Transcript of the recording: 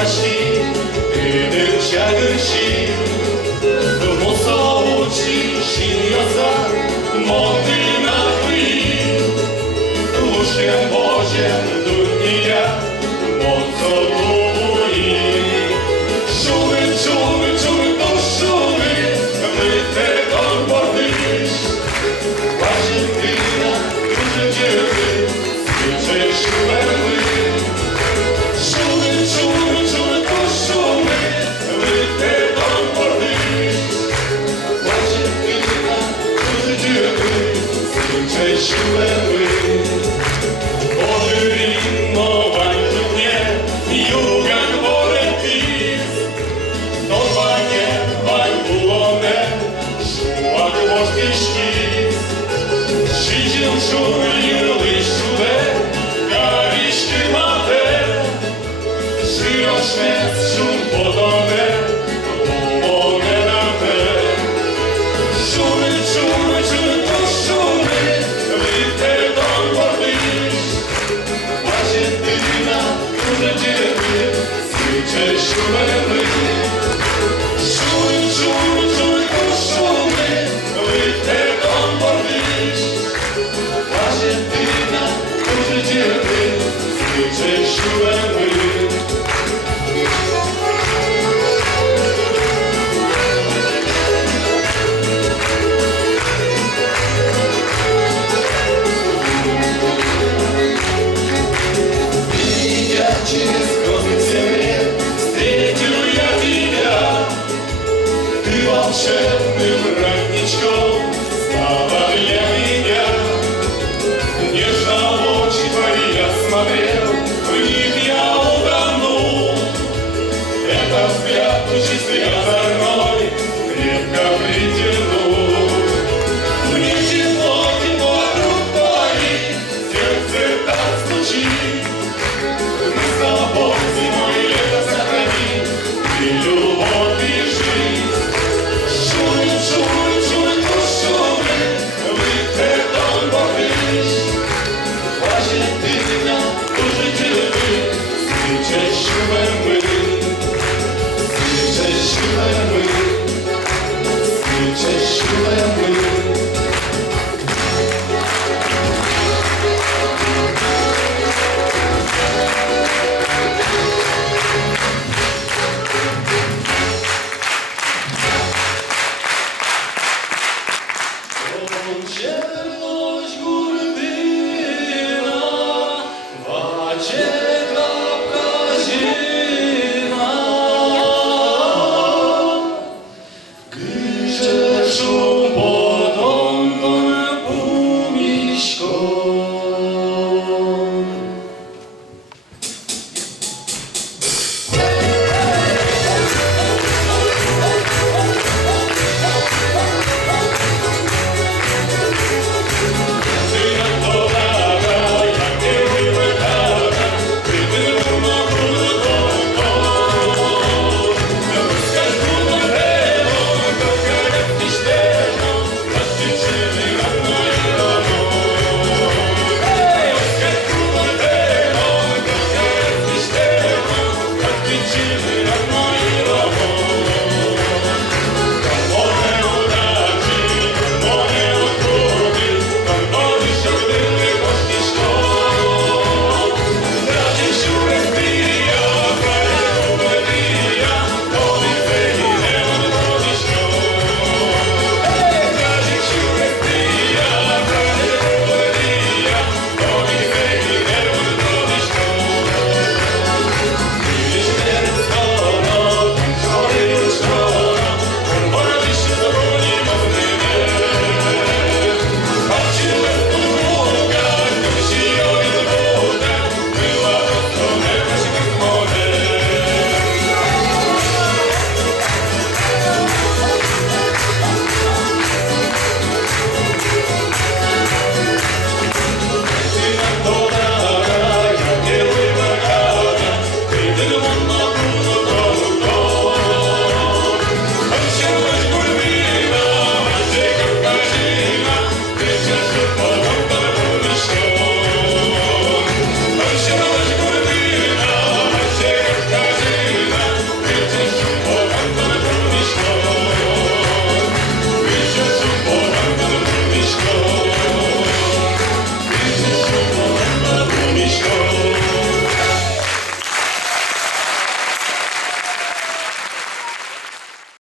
почти, ты дырча-дырчи, мусорочи, щиньоса, моды на вы, лучше Божьем дуния, моцолуи. Шуми, шуми, шуми, то шуми, ви те горбордиш, Аргентина, дуже діли, свіче шумеми. Шуми, шуми, шуми, то шуми, ви те горбордиш, Аргентина, дуже діли, свіче шумеми. Odrimo wańczutnie, jugan woretys, do wanie wańbulone, szumak włoski szkic. Szydził szuli liszczule, gariszki mate, żyjoczne szum podone, umone na te. Szumy, szumy, szumy, to szumy, wyte dom wodys. Argentina, дуже діли, свіче шумеми. Шуми, шуми, шуми, то шуми, ви те дом водиш. Argentina, дуже діли, свіче шумеми. Через грозный свет встретил я тебя, ты волшебным родничком стала для меня. Нежно в очи твои я смотрел,